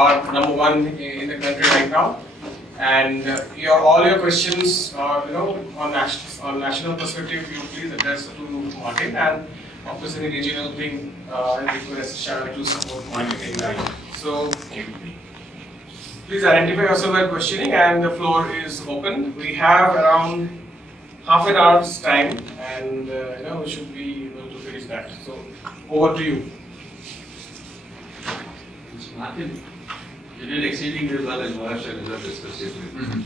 are number one in the country right now. And all your questions, on national perspective, you please address to Martin, and of course any regional thing, I request Sharath to support marketing. So please identify yourself while questioning, and the floor is open. We have around half an hour's time, and we should be able to finish that. So over to you. Martin, you did exceedingly well in Maharashtra result specifically.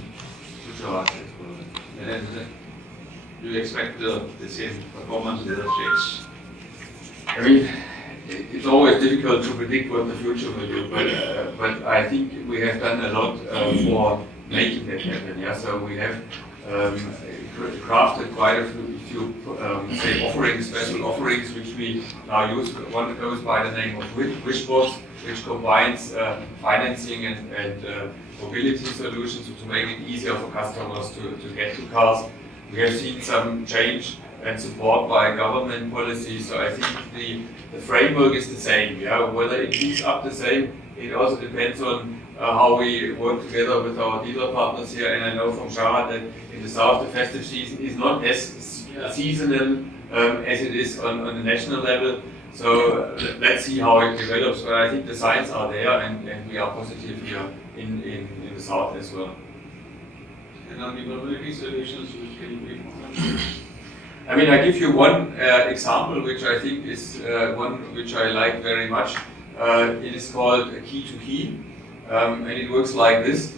Sharath. And do you expect the same performance in other states? I mean, it's always difficult to predict what the future will do, but I think we have done a lot for making that happen. Yeah, so we have crafted quite a few say offerings, special offerings, which we now use. One goes by the name of Wishbox, which combines financing and mobility solutions to make it easier for customers to get to cars. We have seen some change and support by government policy, so I think the framework is the same. Yeah, whether it keeps up the same, it also depends on how we work together with our dealer partners here. And I know from Sharath that in the south the festive season is not as seasonal as it is on the national level. So let's see how it develops. But I think the signs are there, and we are positive here in the south as well. And on the mobility solutions, which can you be more? I mean, I give you one example, which I think is one which I like very much. It is called Key to Key, and it works like this.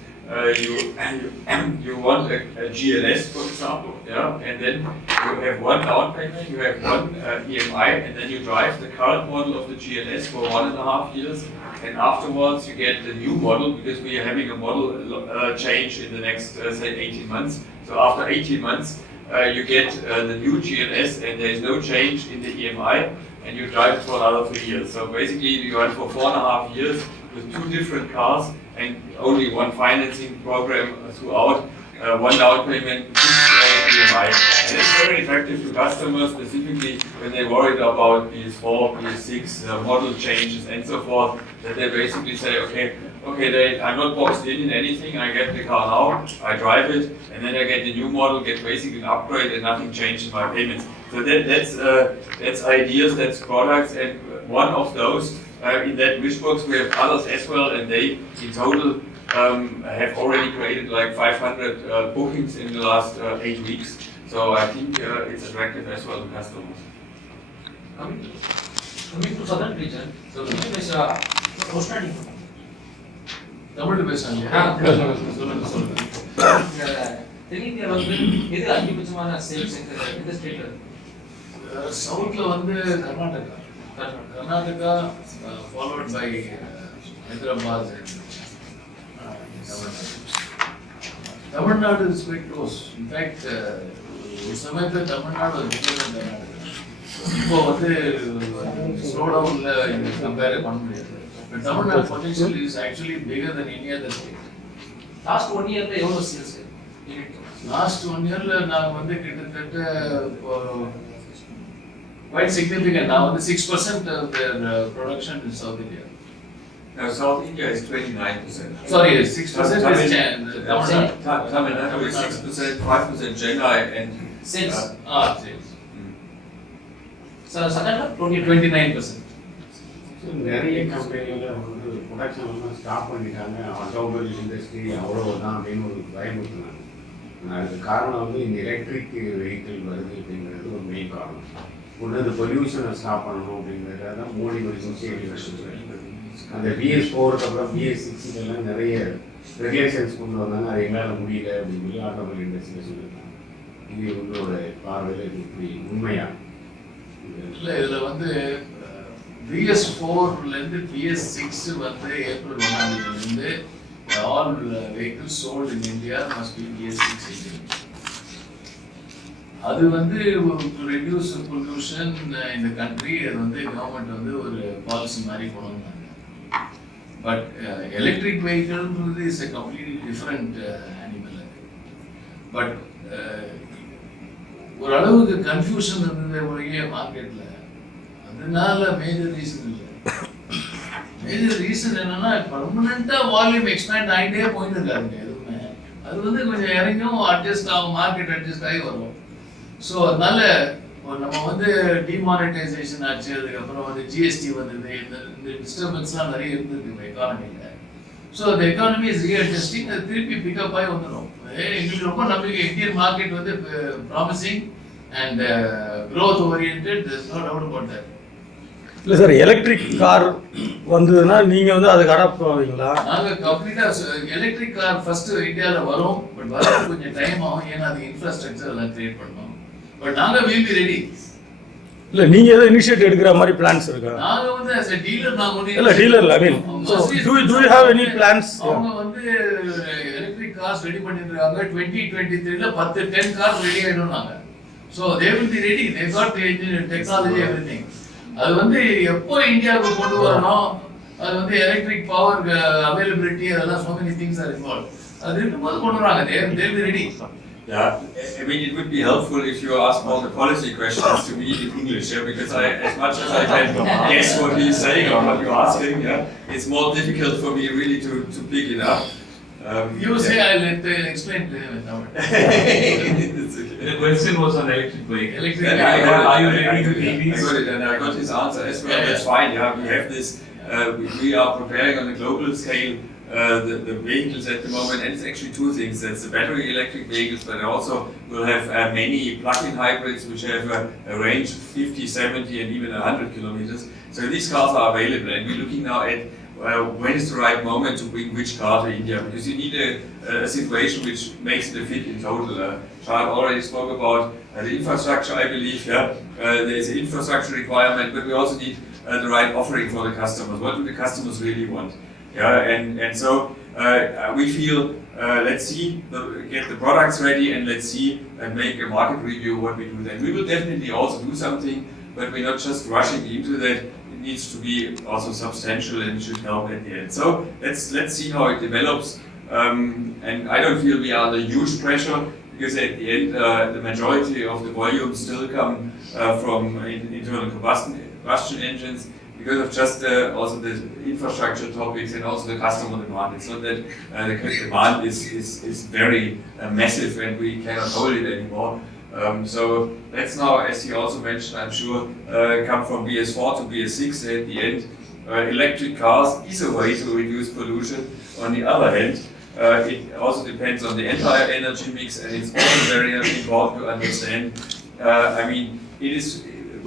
You want a GLS, for example, yeah, and then you have one down payment, you have one EMI, and then you drive the current model of the GLS for 1.5 years, and afterwards you get the new model, because we are having a model change in the next, say, 18 months. So after 18 months, you get the new GLS, and there is no change in the EMI, and you drive it for another 3 years. So basically, you run for 4.5 years with 2 different cars, and only one financing program throughout, one down payment, 6 EMI. And it's very attractive to customers, specifically when they're worried about PS4, PS6, model changes and so forth, that they basically say, okay, I'm not boxed in anything, I get the car now, I drive it, and then I get the new model, get basically an upgrade, and nothing changed in my payments. So that's ideas, that's products, and one of those, in that Wishbox we have others as well, and they in total have already created like 500 bookings in the last 8 weeks. So I think it's attractive as well to customers. Coming to southern region, so region is outstanding. தமிழ்ல பேசுறாங்க. தெரியல வந்து எது அதிகபட்சமான sales இந்த ஸ்டேட்ல சவுத்ல வந்து Karnataka followed by Hyderabad and Tamil Nadu is quite close. In fact, ஒரு சமயத்துல தமிழ்நாடு வந்து கர்நாடகா இப்போ வந்து ஸ்லோ டவுன்ல கம்பேர் பண்ண முடியாது. But Tamil Nadu potential is actually bigger than any other state. Last 1 year la எவ்வளவு சேல்ஸ்? Last 1 year la நாங்க வந்து கிட்டத்தட்ட quite significant. Now 6% of their production in South India. Now South India is 29%. Sorry, 6% is Tamil Nadu is 6%, 5% Chennai, and sales. Sales. So second 29%. நிறைய கம்பெனியில் வந்து production எல்லாம் stop பண்ணிட்டாங்க, automobile industry அவ்வளோதான் அப்படின்னு ஒரு பயமுறுத்தினாங்க. அதுக்கு காரணம் வந்து இந்த எலக்ட்ரிக் வெஹிக்கிள் வருது அப்படிங்கிறது ஒரு மெயின் காரணம். ஒன்று இந்த பொல்யூஷனை ஸ்டாப் பண்ணணும் அப்படிங்கிறத தான் மோடி ஒரு இனிஷியேட்டிவ். அந்த BS4 அப்புறம் BS6 நிறைய ரெகுலேஷன்ஸ் கொண்டு வந்தாங்க. அது எங்களால் முடியல அப்படின்னு சொல்லி ஆட்டோமொபைல் இண்டஸ்ட்ரியில் சொல்லியிருக்காங்க. இது உங்களோட பார்வையில் இது இப்படி உண்மையா? இல்லை, இதில் வந்து BS4லேருந்து BS6 வந்து April 1 all vehicles sold in India must be BS6 engine. அது வந்து to reduce pollution in the country, அது வந்து கவர்மெண்ட் வந்து ஒரு பாலிசி மாதிரி கொண்டு வந்தாங்க. பட் எலக்ட்ரிக் வெஹிக்கிள்ன்றது is a completely different animal. But ஒரு அளவுக்கு கன்ஃபியூஷன் இருந்தது ஒழிய மார்க்கெட்டில், அதனால மேஜர் ரீசன் இல்லை. மேஜர் ரீசன் என்னன்னா பர்மனண்டா வால்யூம் எக்ஸ்பேண்ட் ஆகிட்டே போயிட்டு இருக்காதுங்க எதுவுமே. அது வந்து கொஞ்சம் இறங்கும் அட்ஜஸ்ட் ஆகும், மார்க்கெட் அட்ஜஸ்ட் ஆகி வரும். ஸோ அதனால நம்ம வந்து டிமானிட்டைசேஷன் ஆச்சு, அதுக்கப்புறம் வந்து ஜிஎஸ்டி வந்தது, இந்த டிஸ்டர்பன்ஸ்லாம் நிறைய இருந்திருக்கு எக்கானமியில். ஸோ அந்த எக்கானமி இஸ் ரீஅட்ஜஸ்டிங், அது திருப்பி பிக்கப் ஆகி வந்துடும். எங்களுக்கு ரொம்ப நம்பிக்கை இந்தியன் மார்க்கெட் வந்து promising and growth oriented, there's no doubt about that. இல்லை சார், எலக்ட்ரிக் கார் வந்ததுன்னா நீங்கள் வந்து அதுக்கு அடாப்ட் ஆவீங்களா? நாங்கள் கம்ப்ளீட்டாக எலக்ட்ரிக் கார் ஃபர்ஸ்ட் இந்தியாவில் வரும், பட் வர கொஞ்சம் டைம் ஆகும், ஏன்னா அது இன்ஃப்ராஸ்ட்ரக்சர் எல்லாம் கிரியேட் பண்ணணும். பட் நாங்கள் வில் பி ரெடி. இல்லை நீங்கள் எதுவும் இனிஷியேட் எடுக்கிற மாதிரி பிளான்ஸ் இருக்கா? நாங்கள் வந்து as a dealer நாங்கள் ஒன்று இல்லை டீலர் இல்லை, ஐ மீன் do you have any plans? அவங்க வந்து எலக்ட்ரிக் கார்ஸ் ரெடி பண்ணிட்டு இருக்காங்க. 2023ல 10 கார்ஸ் ரெடி ஆயிடும் நாங்க. So they will be ready, they got technology everything. அது வந்து எப்போ இந்தியாவுக்கு கொண்டு வரணும், அது வந்து எலக்ட்ரிக் பவர் அவைலபிலிட்டி, அதெல்லாம் so many things are involved. அது இருக்கும்போது கொண்டு வராங்க, they will be ready. Yeah, I mean, it would be helpful if you ask all the policy questions to me in English, yeah, because as much as I can guess what he's saying or what you're asking, yeah, it's more difficult for me really to pick it up. You say, I'll explain to him in Tamil. It's okay. The question was on electric vehicle. Electric Yeah, vehicle. Are you ready to take I these? got it, and I got his answer as well. Yeah, That's fine. Yeah, we have this. We are preparing on a global scale the vehicles at the moment, and it's actually two things. That's the battery electric vehicles, but also we'll have many plug-in hybrids which have a range of 50, 70, and even 100 kilometers. So these cars are available, and we're looking now at when is the right moment to bring which car to India, because you need a situation which makes it a fit in total. Sharath already spoke about the infrastructure, I believe. There's an infrastructure requirement, but we also need the right offering for the customers. What do the customers really want? And so we feel let's see, get the products ready, and let's see and make a market review what we do then. We will definitely also do something, but we're not just rushing into that. It needs to be also substantial and should help at the end. So let's see how it develops. And I don't feel we are under huge pressure, because at the end the majority of the volume still come from internal combustion engines, because of just also the infrastructure topics and also the customer demand. It's not that the demand is very massive and we cannot hold it anymore. So let's now, as he also mentioned, I'm sure, come from BS4 to BS6 at the end. Electric cars is a way to reduce pollution. On the other hand, it also depends on the entire energy mix, and it's also very important to understand. I mean, it is.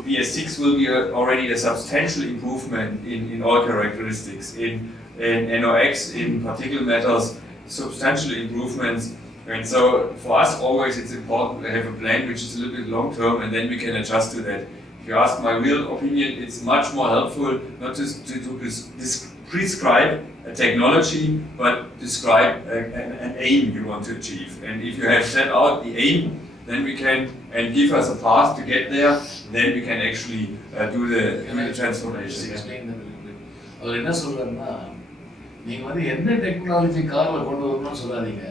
BS6 will be already a substantial improvement in all characteristics, in NOx, in particulate matters, substantial improvements. And so for us always it's important to have a plan which is a little bit long term, and then we can adjust to that. If you ask my real opinion, it's much more helpful not just to prescribe a technology, but describe an aim you want to achieve. And if you have set out the aim, then we can, and give us a path to get there, then we can actually do the transformation. அவர் என்ன சொல்றாருன்னா, நீங்க வந்து எந்த technology கார்ல கொண்டு வரணும்னு சொல்லாதீங்க,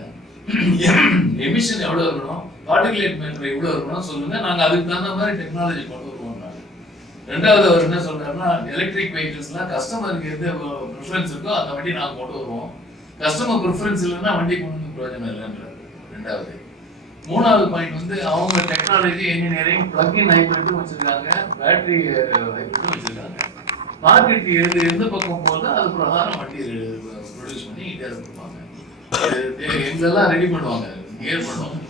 emission எவ்வளவு இருக்கணும், பார்ட்டிகுலேட் மேட்டர் எவ்வளவு இருக்கணும் சொல்லுங்க, நாங்க அதுக்கு தகுந்த மாதிரி டெக்னாலஜி கொண்டு வருவோம். ரெண்டாவது அவர் என்ன சொல்றாருன்னா, எலக்ட்ரிக் வெஹிக்கிள்ஸ்லாம் கஸ்டமருக்கு எது ப்ரிஃபரன்ஸ் இருக்கோ அந்த வண்டி நாங்கள் கொண்டு வருவோம், கஸ்டமர் ப்ரிஃபரன்ஸ் இல்லைன்னா வண்டி கொண்டு வந்து பிரயோஜனம் இல்லைன்றாரு. ரெண்டாவது. மூணாவது பாயிண்ட் வந்து அவங்க டெக்னாலஜி இன்ஜினியரிங் பிளக்-இன் ஹைப்ரிட்டும் வச்சிருக்காங்க, பேட்டரி ஹைப்ரிட்டும் வச்சிருக்காங்க. மார்க்கெட் எந்த பக்கம் போதோ அது பிரகாரம் வண்டி ப்ரொடியூஸ் பண்ணி இந்தியாவில் கொடுப்பாங்க. எங்களெல்லாம் ரெடி பண்ணுவாங்க, கியர் பண்ணுவாங்க.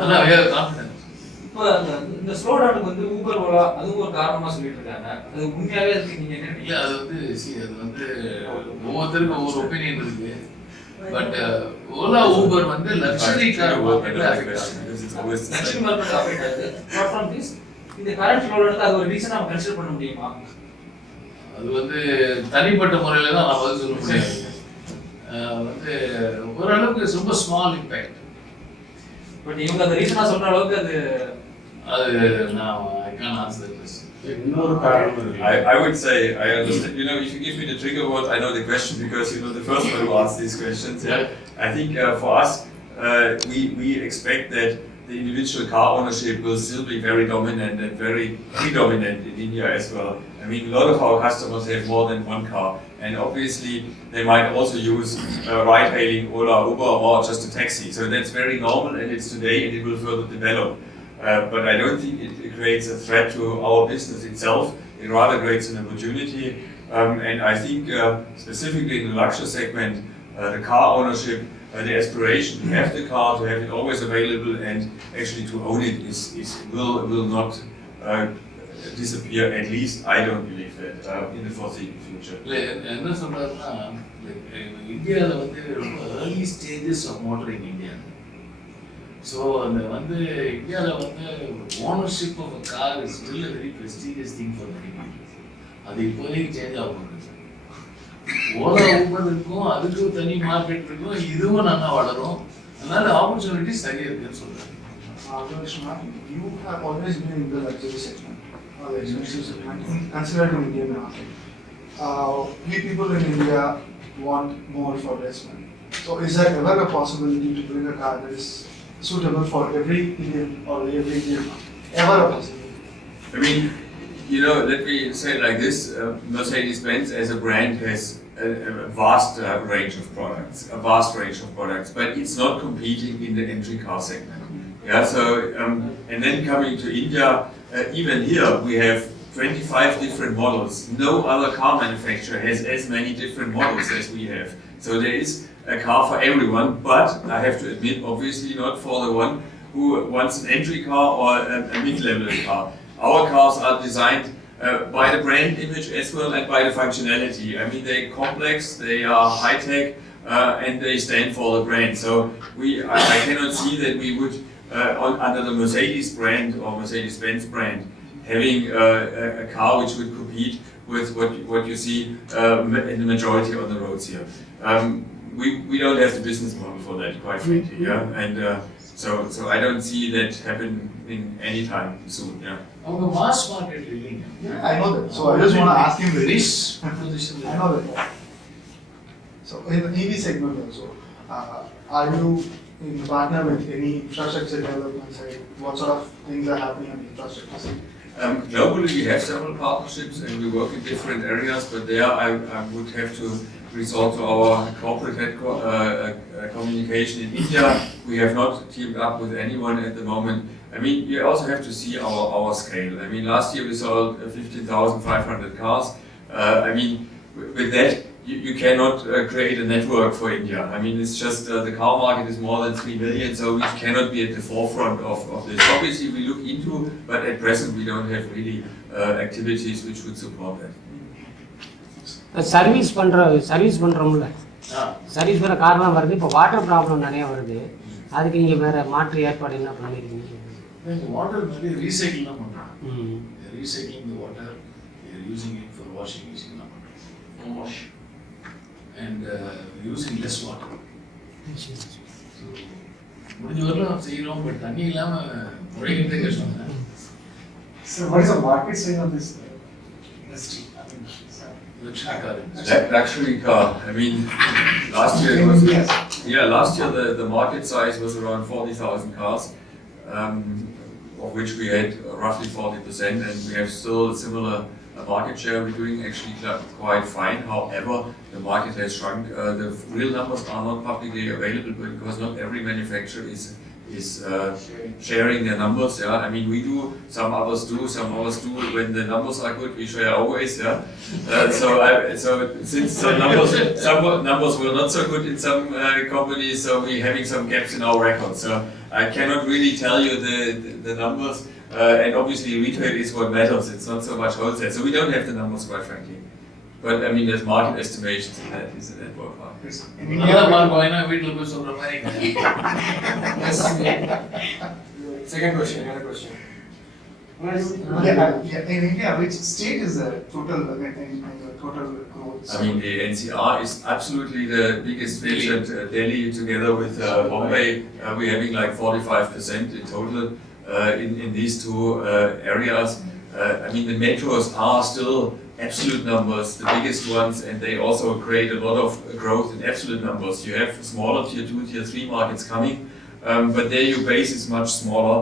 அதான் வேற கான்ஃபிடன்ஸ். இப்போ இந்த ஸ்லோ டவுனுக்கு வந்து ஊபர் ஓலா அதுவும் ஒரு காரணமா சொல்லிட்டு இருக்காங்க. அது உண்மையாவே இருக்கு, நீங்க என்ன இல்ல அது வந்து அது வந்து ஒவ்வொருத்தருக்கும் ஒவ்வொரு ஒப்பீனியன் இருக்கு. பட் ஓலா ஊபர் வந்து லக்ஸரி கார் மார்க்கெட்ல அஃபெக்ட் ஆகுது. லக்ஸரி மார்க்கெட் அஃபெக்ட் ஆகுது. அபார்ட் ஃப்ரம் திஸ் இந்த கரண்ட் ஸ்லோ டவுனுக்கு அது ஒரு ரீசனா நம்ம கன்சிடர் பண்ண முடியுமா? அது வந்து தனிப்பட்ட முறையில தான் நான் பதில் சொல்ல முடியாது. வந்து ஓரளவுக்கு ரொம்ப ஸ்மால் இம்பாக்ட். பட் இவங்க அந்த ரீசனா சொல்ற அளவுக்கு அது நான் ஐ கான்ட் ஆன்சர் திஸ். இன்னொரு காரணம் இருக்கு. I would say, I understand, you know, if you give me the trigger word, I know the question because you know the first one who asked these questions. Yeah, I think for us, we expect that the individual car ownership will still be very dominant and very predominant in India as well. I mean, a lot of our customers have more than one car, and obviously they might also use ride-hailing, Ola, Uber, or just a taxi. So that's very normal, and it's today, and it will further develop. But I don't think it creates a threat to our business itself. It rather creates an opportunity, and I think specifically in the luxury segment, the car ownership, the aspiration to have the car, to have it always available, and actually to own it will not disappear. At least I don't believe that in the foreseeable future. இல்லை என்ன சொல்றாருன்னா இந்தியாவில் வந்து ரொம்ப early stages of motoring India. So அந்த வந்து இந்தியாவில் வந்து ownership of a car is still very prestigious thing for many people. அது இப்போதைக்கு சேஞ்ச் ஆகும். ஓலா ஊபர் இருக்கும், அதுக்கு தனி மார்க்கெட் இருக்கும், இதுவும் நல்லா வளரும். அதனால ஆப்பர்ச்சுனிட்டி சரியா இருக்குன்னு சொல்றாரு. You have always been in the luxury segment or the expensive segment considered in Indian market. We people in India want more for less money. So is there ever a possibility to bring a car that is suitable for every Indian or every Indian market? Ever a possibility? I mean, you know, let me say it like this, Mercedes-Benz as a brand has a vast range of products, but it's not competing in the entry car segment. Yeah, so, and then coming to India, even here we have 25 different models. No other car manufacturer has as many different models as we have. So there is a car for everyone, but I have to admit, obviously not for the one who wants an entry car or a mid-level car. Our cars are designed by the brand image as well and by the functionality. I mean, they're complex, they are high-tech, and they stand for the brand. So I cannot see that we would, under the Mercedes brand or Mercedes-Benz brand, having a car which would compete with what you see in the majority on the roads here. We don't have the business model for that, quite frankly. Yeah, and so I don't see that happen in any time soon. Yeah. அவங்க mass market இல்லைங்க. Yeah, I know that. So I just want to ask him the Niche position. I know that. So in the EV segment also, are you in partner with any infrastructure development side? What sort of things are happening on the infrastructure side? Globally, we have several partnerships and we work in different areas, but there I would have to resort to our corporate communication in India. We have not teamed up with anyone at the moment. I mean, you also have to see our scale. I mean, last year we sold 15,500 cars. I mean, with that, you cannot create a network for India. I mean, it's just the car market is more than 3 million, so we cannot be at the forefront of this. Obviously, we look into, but at present we don't have really activities which would support that. Service பண்ணுறோம்ல, service பண்ண காரணம் வருது. இப்போ water problem நிறையா வருது. அதுக்கு நீங்கள் வேறு மாற்று ஏற்பாடு என்ன பண்ணியிருக்கீங்க? வாட்டர் நிறைய ரீசைக்கிள்லாம் பண்ணுறோம். Recycling the water, using it for washing மிஷின்லாம் பண்ணுறோம். Wash and using less water. So முடிஞ்ச வரலாம் செய்கிறோம், பட் தண்ணி இல்லாமல் நுழைக்கிறதே கஷ்டம் தான். So what is the market size of this industry? Luxury car. I mean, last year it was, last year the market size was around 40,000 cars, of which we had roughly 40%, and we have still a similar market share. We're doing actually quite fine. However, the market has shrunk. The real numbers are not publicly available because not every manufacturer is sharing their numbers. Yeah, I mean, we do, some others do. When the numbers are good, we share always. Yeah, so since some numbers were not so good in some companies, so we're having some gaps in our records. So I cannot really tell you the numbers. And obviously, retail is what matters. It's not so much wholesale. So we don't have the numbers, quite frankly. But I mean, there's market estimations in that. Is in that ballpark. Second question. Another question. In India, which state is the total growth? I mean, the NCR is absolutely the biggest patient. Delhi, together with Bombay, we're having like 45% in total in these two areas. I mean, the metros are still absolute numbers, the biggest ones, and they also create a lot of growth in absolute numbers. You have smaller tier 2, tier 3 markets coming, but there your base is much smaller.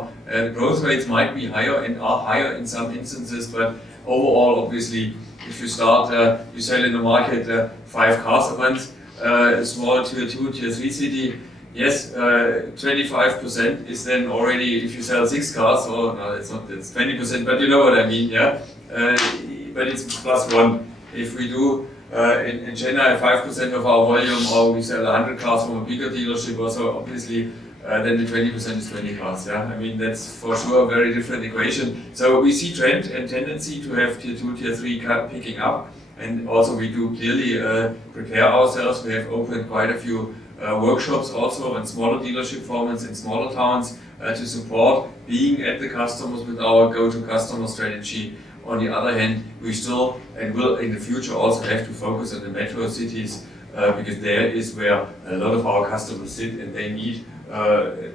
Growth rates might be higher and are higher in some instances, but overall, obviously, if you start, you sell in the market 5 cars a month, a small tier 2, tier 3 city, yes, 25% is then already, if you sell 6 cars, or no, that's 20%, but you know what I mean, yeah? But it's +1. If we do in Chennai 5% of our volume, or we sell 100 cars from a bigger dealership, also obviously then the 20% is 20 cars. Yeah, I mean that's for sure a very different equation. So we see trend and tendency to have tier 2, tier 3 car picking up, and also we do clearly prepare ourselves. We have opened quite a few workshops also in smaller dealership formats in smaller towns to support being at the customers with our go-to-customer strategy. On the other hand, we still and will in the future also have to focus on the metro cities because there is where a lot of our customers sit, and they need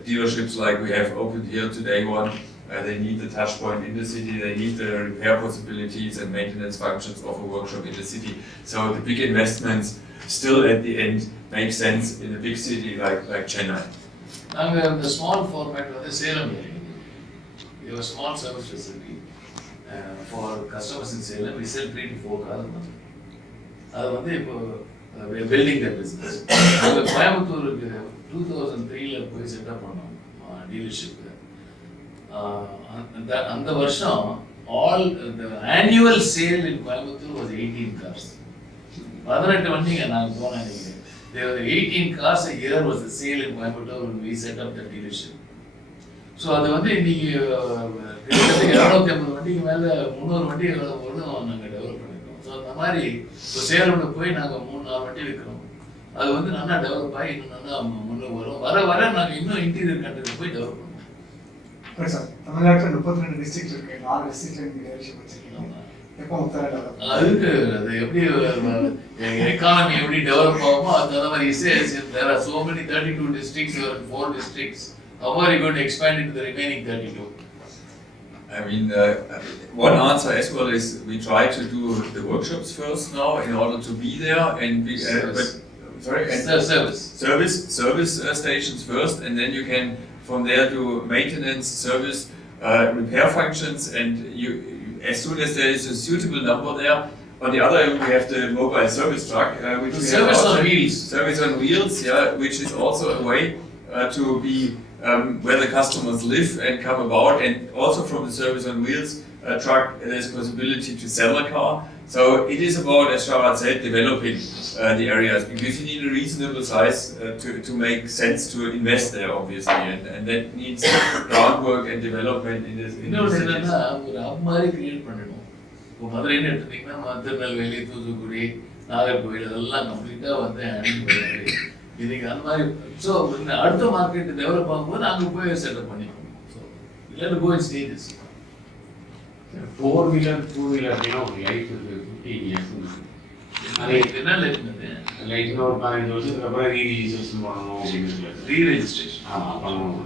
dealerships like we have opened here today one. They need the touch point in the city, they need the repair possibilities and maintenance functions of a workshop in the city. So the big investments still at the end make sense in a big city like Chennai. நாங்கள் the small format வந்து Salem we have a small service facility for customers in Salem. We sell 3 to 4 cars a month. அது வந்து இப்போ we are building that business. நாங்கள் கோயம்புத்தூருக்கு 2003ல போய் setup பண்ணோம் dealership. அந்த வருஷம் all the annual sale in Coimbatore was 18 cars. 18 வண்டிங்க நான் போனேன். There were 18 cars a year was the sale in Coimbatore when we set up the dealership. So அது வந்து இன்னைக்கு 250 வண்டிக்கு மேல 300 வண்டி வரும் நாங்க டெவலப் பண்ணிருக்கோம். ஸோ அந்த மாதிரி இப்போ சேலம்ல போய் நாங்கள் 3-4 வண்டி விற்கிறோம். அது வந்து நல்லா டெவலப் ஆகி இன்னும் நல்லா முன்னுக்கு வரும். வர நாங்கள் இன்னும் இன்டீரியர் கண்ட்ரிக்கு போய் டெவலப் பண்ணுவோம். சார் தமிழ்நாட்டில் 32 டிஸ்ட்ரிக்ட் இருக்கு, 4 டிஸ்ட்ரிக்ட்ல நீங்க டெவலப் வச்சிருக்கீங்க. எப்போ உத்தர டெவலப் அதுக்கு அது எப்படி எக்கானமி எப்படி டெவலப் ஆகுமோ அந்த மாதிரி there are so many 32 districts or 4 districts. How are you going to expand into the remaining 32? I mean, one answer as well is we try to do the workshops first now in order to be there and be, service stations first, and then you can from there do maintenance, service, repair functions, and you as soon as there is a suitable number there. On the other hand, we have the mobile service truck, which we service have on wheels. Service on wheels, yeah, which is also a way to be where the customers live and come about, and also from the service on wheels truck there's a possibility to sell a car. So it is about, as Sharath said, developing the areas, because you need a reasonable size to make sense to invest there, obviously, and that needs groundwork and development in this. என்னன்னா ஒரு hub மாதிரி create பண்ணணும். இப்போ மதுரைன்னு எடுத்துட்டீங்கன்னா திருநெல்வேலி, தூத்துக்குடி, நாகர்கோவில் அதெல்லாம் கம்ப்ளீட்டா வந்து handle பண்ணுறது. இதுக்கு அந்த மாதிரி ஸோ அடுத்த மார்க்கெட் டெவலப் ஆகும்போது நாங்கள் போய் செட்டப் பண்ணிக்கணும். ஸோ இல்லை கோ இன் ஸ்டேஜஸ். 4-wheeler 2-wheeler அப்படின்னா ஒரு லைஃப் இருக்கு 15 years அது என்ன லைஃப்னது லைக் இன்னொரு 15 வருஷத்துக்கு அப்புறம் ரீரிஜிஸ்ட்ரேஷன் பண்ணணும் அப்படின்னு ரீரெஜிஸ்ட்ரேஷன் பண்ணணும்.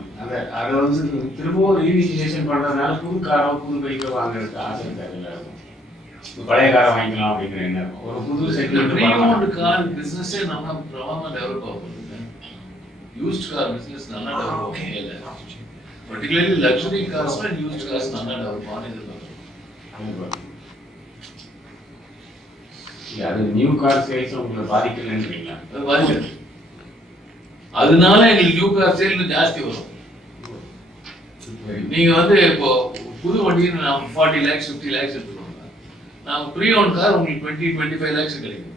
அதை வந்து திரும்பவும் ரீரிஜிஸ்ட்ரேஷன் பண்ணுறதுனால புது காரோ புது பைக்கோ வாங்குறதுக்கு ஆசை இருக்காது எல்லாருக்கும். பழைய காரை வாங்கிக்கலாம் அப்படிங்கிற என்ன இருக்கும். ஒரு புது செக்மெண்ட் ப்ரீஓன்டு கார் பிஸ்னஸே நல்லா பிரமாதமாக டெவலப் ஆகுது. யூஸ்ட் கார் பிஸ்னஸ் நல்லா டெவலப் ஆகும். Particularly luxury cars and used cars நல்லா டெவலப் ஆகுது. அது நியூ கார் சேல்ஸ் உங்களை பாதிக்கலன்றீங்களா? அது பாதிக்காது. அதனால எங்களுக்கு நியூ கார் சேல் ஜாஸ்தி வரும். நீங்க வந்து இப்போ புது வண்டின்னு நான் 40 lakhs 50 lakhs எடுத்துக்கோங்க. நான் ப்ரீ ஓன் கார் உங்களுக்கு 20-25 lakhs கிடைக்கும்.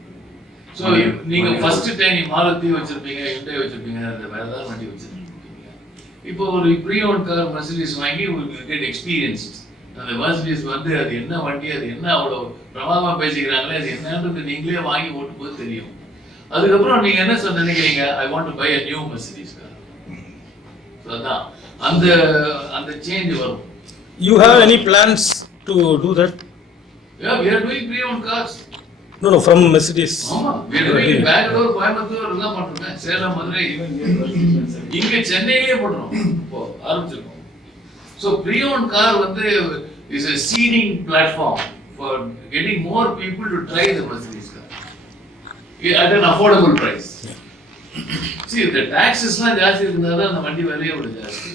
ஸோ நீங்க ஃபர்ஸ்ட் டைம் மாருதி வச்சிருப்பீங்க, ஹிண்டை வச்சிருப்பீங்க, அந்த வேற ஏதாவது வண்டி வச்சிருக்கீங்க. இப்போ ஒரு ப்ரீ ஓன் கார் மெர்சிடிஸ் வாங்கி உங்களுக்கு கெட் எக்ஸ்பீரியன்ஸ். அந்த மெர்சிடிஸ் வந்து அது என்ன வண்டி, அது என்ன அவ்வளோ பிரமாதமா பேசிக்கிறாங்களே, அது என்னன்றது நீங்களே வாங்கி ஓட்டும் போது தெரியும். அதுக்கப்புறம் நீங்க என்ன நினைக்கிறீங்க, I want to buy a new Mercedes car. So அதான் அந்த சேஞ்ச் வரும். You have any plans to do that? Yeah, we are doing pre-owned cars. No, from Mercedes. ஆமா, we are doing Bangalore, Coimbatore எல்லாம் பண்றோம். சேலம், மதுரை, இங்க சென்னையிலே பண்றோம். இப்போ ஆரம்பிச்சிருக்கோம். So pre-owned car வந்து is a seeding platform for getting more people to try the Mercedes car at an affordable price. See, the taxesலாம் ஜாஸ்தி இருந்தாலும் அந்த வண்டி விலையை விட ஜாஸ்தி.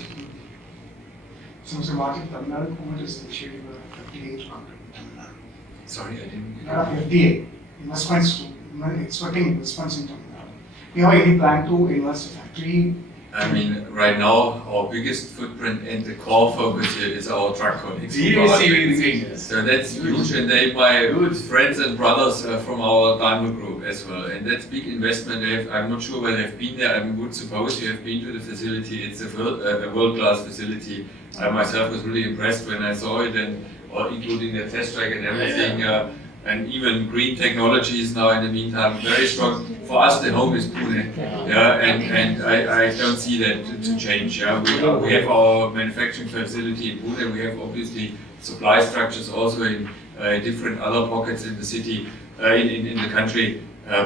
So, Mr. Martin, Tamil Nadu government is initiating a FTA market in Tamil Nadu. Sorry, I didn't. FTA, investments to, expecting investments in Tamil Nadu. You have any plan to invest a factory? I mean, right now, our biggest footprint and the core focus here is our truck colleagues. So that's huge, and they my friends and brothers from our Daimler group as well. And that's big investment. I'm not sure whether they've been there. I would suppose you have been to the facility. It's a world-class facility. I myself was really impressed when I saw it, and including the test track and everything. And even green technologies now in the meantime very strong. For us, the home is Pune, and I don't see that to change. We have our manufacturing facility in Pune. We have obviously supply structures also in different other pockets in the city, in the country.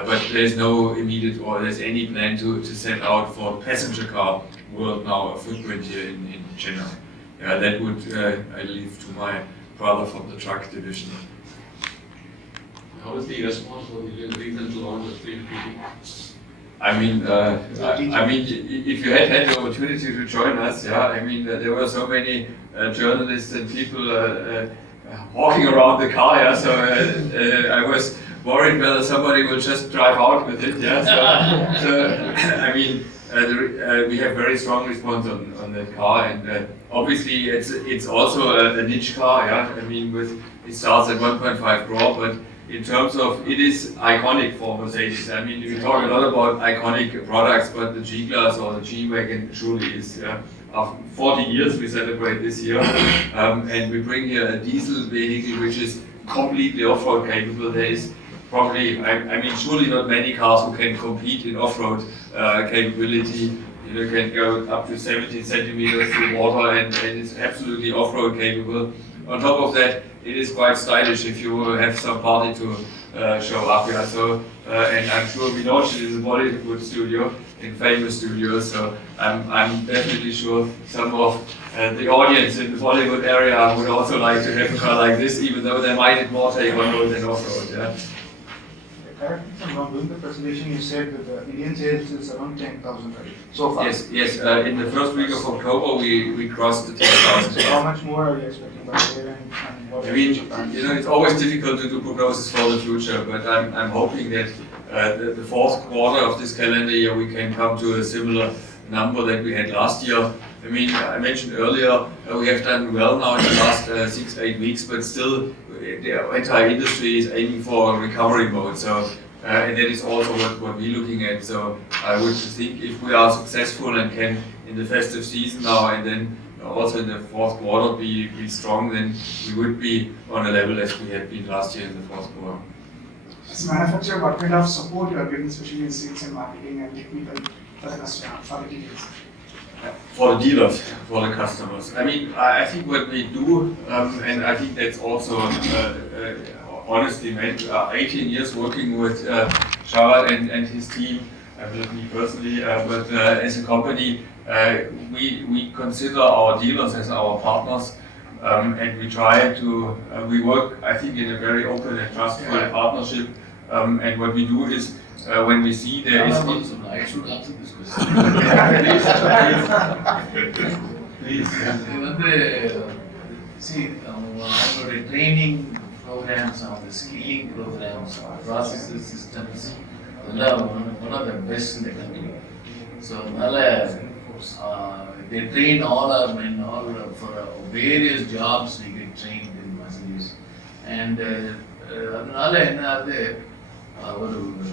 But there's no immediate or there's any plan to set out for passenger car world now a footprint here in Chennai. That would I leave to my brother from the truck division. How was the response for the recent launch of 350? I mean, if you had the opportunity to join us, I mean, there were so many journalists and people walking around the car, so I was worried whether somebody will just drive out with it, so I mean, we have very strong response on that car, and obviously it's also a niche car, I mean, it starts at 1.5 crore, but in terms of, it is iconic for Mercedes. I mean, we talk a lot about iconic products, but the G-Class or the G-Wagon truly is. After 40 years we celebrate this year, and we bring here a diesel vehicle which is completely off-road capable. There is probably, I mean, surely not many cars who can compete in off-road capability. You can go up to 17 centimeters through water, and it's absolutely off-road capable. On top of that, it is quite stylish if you have some party to show up. And I'm sure we launched it in the Bollywood studio, in famous studios. So I'm definitely sure some of the audience in the Bollywood area would also like to have a car like this, even though they might more take on-road than off-road. Correct me if I'm wrong, during the presentation you said that the Indian sales is around 10,000 so far. Yes. In the first week of October we crossed the 10,000. So how much more are you expecting by year and what? I mean, it's always difficult to do prognosis for the future, but I'm hoping that the fourth quarter of this calendar year we can come to a similar number that we had last year. I mean, I mentioned earlier we have done well now in the last 6-8 weeks, but still the entire industry is aiming for a recovery mode. So, and that is also what we're looking at. So I would think if we are successful and can in the festive season now and then also in the fourth quarter be strong, then we would be on a level as we had been last year in the fourth quarter. As a manufacturer, what kind of support you are giving, especially in sales and marketing and technical for the customer, for the dealers? For the dealers, for the customers. I mean, I think what we do, and I think that's also honestly meant, 18 years working with Sharath and his team, not me personally, but as a company, we consider our dealers as our partners, and we try to, we work, I think, in a very open and trustful partnership, and what we do is, when we see there is... I should answer this question. Please. See, our training programs, our skilling programs, our processes, systems, one of the best in the country. So, they train all our men, for various jobs we get trained in Mercedes. And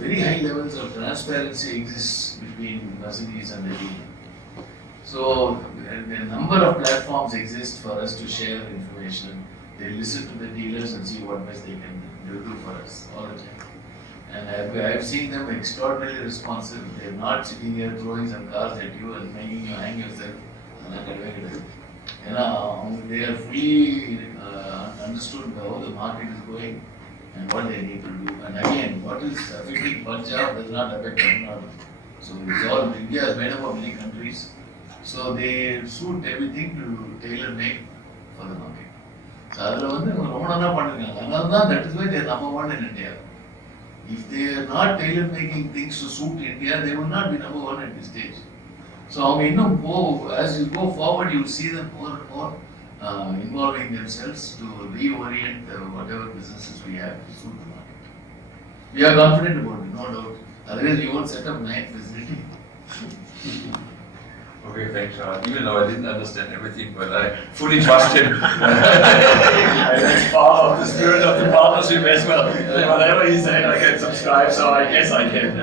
very high levels of transparency exists between Mercedes and the dealer. So a number of platforms exist for us to share information. They listen to the dealers and see what best they can do for us all the time. And I've seen them extraordinarily responsive. They're not sitting here throwing some cars at you and making you hang yourself. They are fully understood how the market is going and what they need to do. And again, what is affecting Punjab does not affect Tamil Nadu. So it's all, India is made up of many countries. So they suit everything to tailor make for the market. So that is why they are number one in India. If they are not tailor making things to suit India, they will not be number one at this stage. So as you go forward, you will see them more and more involving themselves to reorient whatever businesses we have to suit the market. We are confident about it, no doubt. Otherwise, we won't set up 9th facility. Okay, thanks, Sharath. Even though I didn't understand everything, but I fully trust him. And that's part of the spirit of the partnership as well. Whatever he said, I can subscribe, so I guess I can.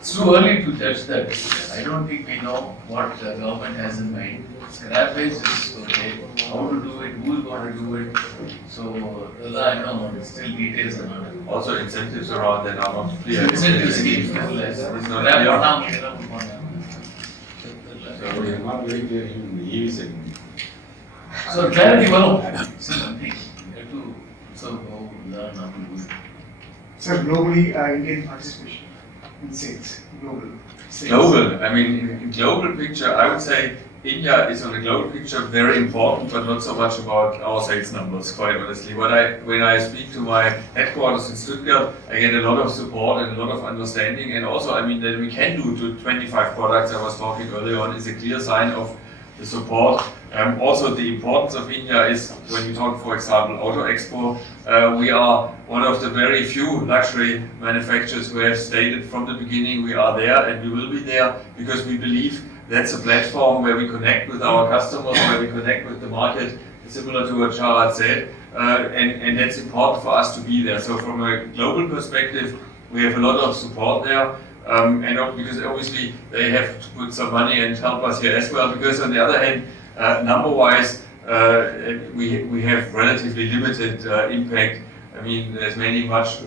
It's too early to judge that. I don't think we know what the government has in mind. Scrappage is okay. How to do it, who's going to do it. So, I know, still details are not. Also, incentives around that are not clear. Incentive schemes, less. It's not clear. So we are not very clear in the EV segment. So clarity, well, see one thing, you have to also go learn how to do it. Sir, globally, Indian participation in sales, global sales. Global, I mean, in global picture, I would say India is on the global picture very important, but not so much about our sales numbers, quite honestly. When I speak to my headquarters in Stuttgart, I get a lot of support and a lot of understanding, and also, I mean, that we can do to 25 products I was talking earlier on is a clear sign of the support. Also, the importance of India is when you talk, for example, Auto Expo, we are one of the very few luxury manufacturers who have stated from the beginning we are there and we will be there because we believe that's a platform where we connect with our customers, where we connect with the market, similar to what Sharath said, and that's important for us to be there. So from a global perspective, we have a lot of support there, and because obviously they have to put some money and help us here as well, because on the other hand, number-wise, we have relatively limited impact. I mean, there's much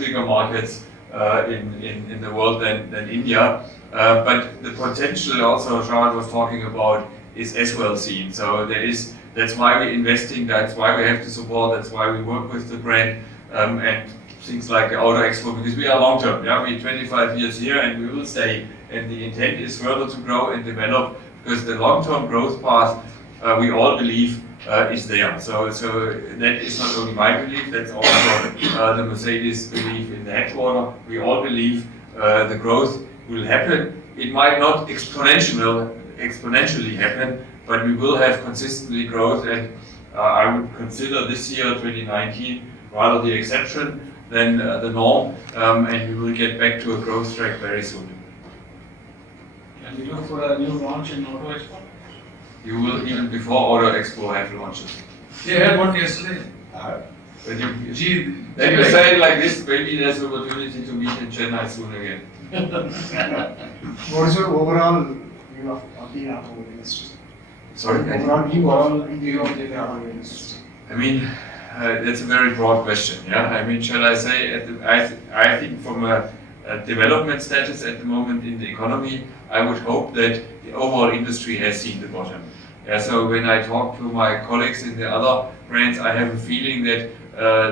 bigger markets in the world than India. But the potential also Sharath was talking about is as well seen. So that's why we're investing, that's why we have to support, that's why we work with the brand and things like the Auto Expo, because we are long term. Yeah? We're 25 years here and we will stay. And the intent is further to grow and develop because the long term growth path we all believe is there. So that is not only my belief, that's also the Mercedes belief in the headquarter. We all believe the growth will happen. It might not exponentially happen, but we will have consistently growth, and I would consider this year, 2019, rather the exception than the norm, and we will get back to a growth track very soon. Can we look for a new launch in Auto Expo? You will, even before Auto Expo, have launches. They had one yesterday. But you say it like this, maybe there's an opportunity to meet in Chennai soon again. What is your overall view of the automobile industry? Sorry? Overall view of the automobile industry. I mean, that's a very broad question. Yeah, I mean, shall I say? I think from a development status at the moment in the economy, I would hope that the overall industry has seen the bottom. Yeah, so when I talk to my colleagues in the other brands, I have a feeling that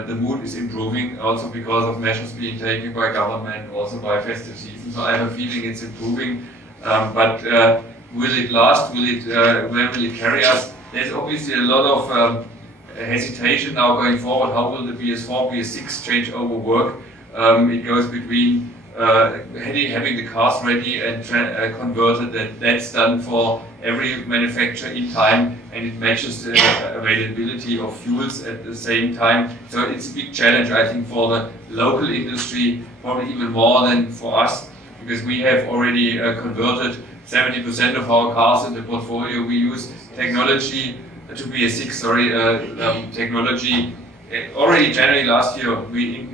the mood is improving, also because of measures being taken by government, also by festive season. So I have a feeling it's improving. But will it last? Where will it carry us? There's obviously a lot of hesitation now going forward. How will the BS4, BS6 changeover work? It goes between having the cars ready and converted. That's done for every manufacturer in time, and it matches the availability of fuels at the same time. So it's a big challenge, I think, for the local industry, probably even more than for us, because we have already converted 70% of our cars in the portfolio. We use technology to BS6, technology. Already January last year, we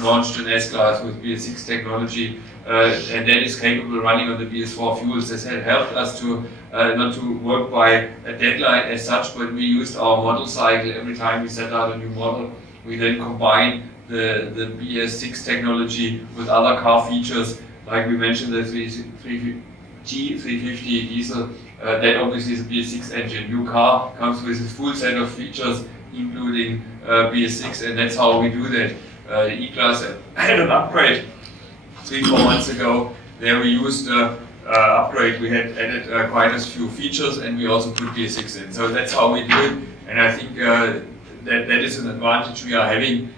launched an S-Class with BS6 technology, and that is capable of running on the BS4 fuels. This has helped us to not to work by a deadline as such, but we used our model cycle every time we set out a new model. We then combine the BS6 technology with other car features, like we mentioned the G350 diesel. That obviously is a BS6 engine. New car comes with a full set of features, including BS6, and that's how we do that. The E-Class had an upgrade 3-4 months ago. There we used upgrade. We had added quite a few features, and we also put BS6 in. So that's how we do it. And I think that is an advantage we are having.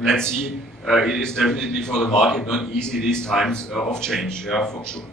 Let's see. It is definitely for the market not easy these times of change. Yeah, for sure.